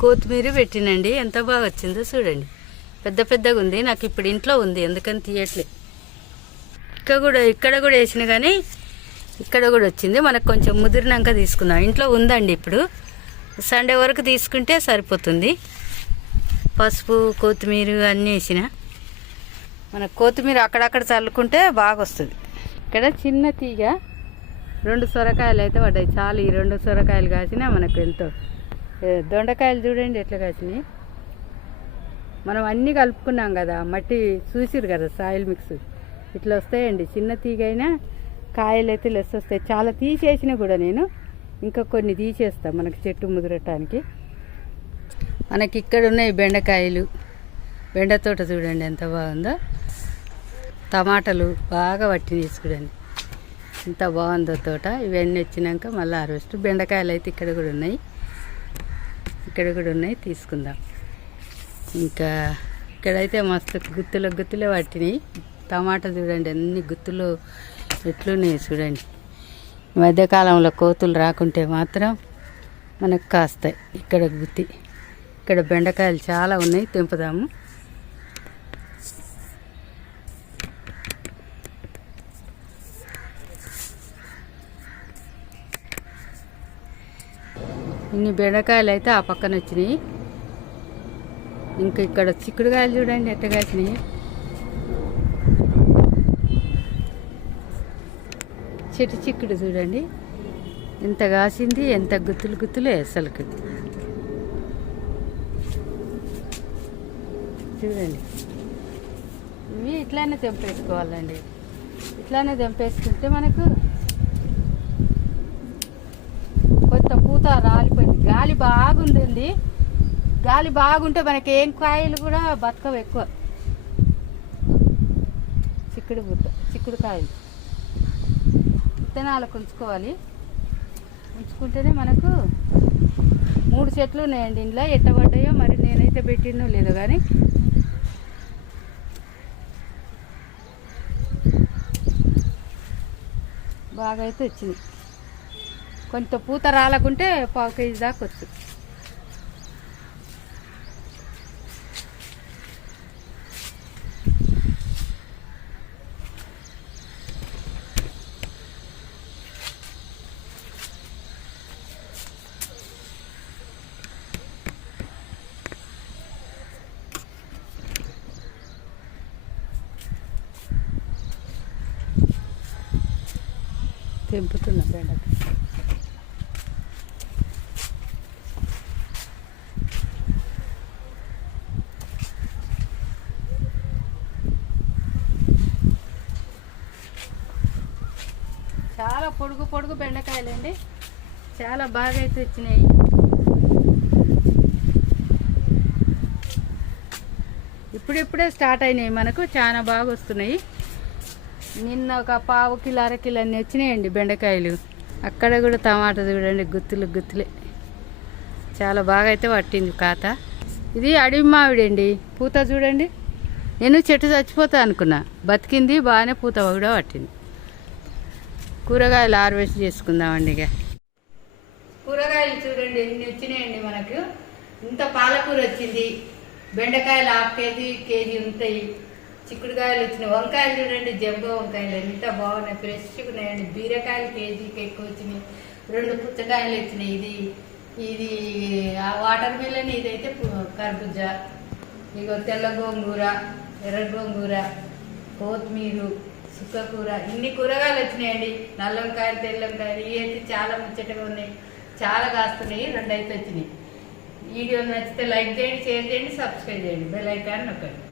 కొత్తిమీర పెట్టినండి. ఎంత బాగా వచ్చిందో చూడండి. పెద్ద పెద్దగా ఉంది. నాకు ఇప్పుడు ఇంట్లో ఉంది. ఎందుకని తీయట్లే. ఇక్కడ కూడా ఇక్కడ కూడా వేసిన కానీ ఇక్కడ కూడా వచ్చింది. మనకు కొంచెం ముదిరినాక తీసుకుందాం. ఇంట్లో ఉందండి ఇప్పుడు. సండే వరకు తీసుకుంటే సరిపోతుంది. పసుపు కొత్తిమీర అన్నీ వేసిన. మన కొత్తిమీర అక్కడక్కడ చల్లుకుంటే బాగా వస్తుంది. ఇక్కడ చిన్న తీగ. రెండు సొరకాయలు అయితే పడ్డాయి. చాలు ఈ రెండు సొరకాయలు కాసినా మనకు ఎంతో. దొండకాయలు చూడండి ఎట్లా కాసినాయి. మనం అన్నీ కలుపుకున్నాం కదా మట్టి చూసిరు కదా సాయిల్ మిక్స్ ఇట్లా వస్తాయండి. చిన్న తీగ అయినా కాయలు అయితే లెస్ వస్తాయి. చాలా తీసేసిన కూడా నేను ఇంకా కొన్ని తీసేస్తా మనకి చెట్టు ముదరటానికి. మనకి ఇక్కడ ఉన్నాయి బెండకాయలు. బెండ తోట చూడండి ఎంత బాగుందో. టమాటాలు బాగా పట్టినాయి చూడండి. ఎంత బాగుందో తోట. ఇవన్నీ వచ్చినాక మళ్ళీ హార్వెస్ట్ బెండకాయలు అయితే ఇక్కడ కూడా ఉన్నాయి. ఇక్కడ కూడా ఉన్నాయి తీసుకుందాం. ఇంకా ఇక్కడైతే మస్తు గుత్తులు గుత్తులే పట్టినాయి. టమాటా చూడండి అన్ని గుత్తులు ఎట్లున్నాయి చూడండి. ఈ మధ్యకాలంలో కోతులు రాకుంటే మాత్రం మనకు కాస్తాయి. ఇక్కడ గుత్తి ఇక్కడ బెండకాయలు చాలా ఉన్నాయి తెంపుదాము. ఇన్ని బెండకాయలు అయితే ఆ పక్కన వచ్చినాయి. ఇంకా ఇక్కడ చిక్కుడుకాయలు చూడండి ఎట్ట కాసినాయి. చెట్టు చిక్కుడు చూడండి. ఇంత కాసింది ఎంత గుత్తులు గుత్తులే అసలుకి. చూడండి. ఇవి ఇట్లానే తెంపేసుకోవాలండి. ఇట్లానే తెంపేసుకుంటే మనకు అంతా రాలిపోయింది. గాలి బాగుందండి. గాలి బాగుంటే మనకి ఏం కాయలు కూడా బతకవు ఎక్కువ. చిక్కుడు బుట్ట చిక్కుడు కాయలు. విత్తనాలకు ఉంచుకోవాలి ఉంచుకుంటేనే మనకు మూడు చెట్లు ఉన్నాయండి. ఇంట్లో ఎట్టబడ్డాయో మరి నేనైతే పెట్టినో లేదో కానీ బాగా అయితే వచ్చింది. కొంత పూత రాలకుంటే పావు కేజీ దాకా వచ్చు తెంపుతున్నా బెండకాయ చాలా పొడుగు పొడుగు బెండకాయలండి. చాలా బాగా అయితే వచ్చినాయి. ఇప్పుడిప్పుడే స్టార్ట్ అయినాయి మనకు చాలా బాగా వస్తున్నాయి. నిన్న ఒక పావు కిలో అర కిలో అన్నీ వచ్చినాయండి బెండకాయలు. అక్కడ కూడా టమాటా చూడండి గుత్తులు గుత్తులే. చాలా బాగా అయితే పట్టింది కాత ఇది అడవి మావిడండి. పూత చూడండి. నేను చెట్టు చచ్చిపోతా అనుకున్నా. బతికింది బాగానే పూత కూడా పట్టింది. కూరగాయలు హార్వెస్ట్ చేసుకుందామండి ఇక. కూరగాయలు చూడండి ఎన్ని వచ్చినాయండి మనకు? ఇంత పాలకూర వచ్చింది. బెండకాయలు హాఫ్ కేజీ కేజీ ఉంటాయి. చిక్కుడుకాయలు వచ్చినాయి వంకాయలు చూడండి జంబో వంకాయలు ఎంత బాగున్నాయి. ఫ్రెష్గా ఉన్నాయండి. బీరకాయలు కేజీకి ఎక్కువ వచ్చినాయి. రెండు పుచ్చకాయలు వచ్చినాయి. ఇది ఇది ఆ వాటర్ మిలన్ ఇదైతే కర్బుజా కర్బూజా. ఇగో తెల్ల గోంగూర ఎర్ర గోంగూర కొత్తిమీర. సుక్కకూర ఇన్ని కూరగాయలు వచ్చినాయండి. నల్ల వంకాయలు తెల్ల వంకాయలు ఇవి అయితే చాలా ముచ్చటగా ఉన్నాయి. చాలా కాస్తున్నాయి. రెండు అయితే వచ్చినాయి. వీడియో నచ్చితే లైక్ చేయండి షేర్ చేయండి సబ్స్క్రైబ్ చేయండి. బెల్ ఐకాన్ నొక్కండి.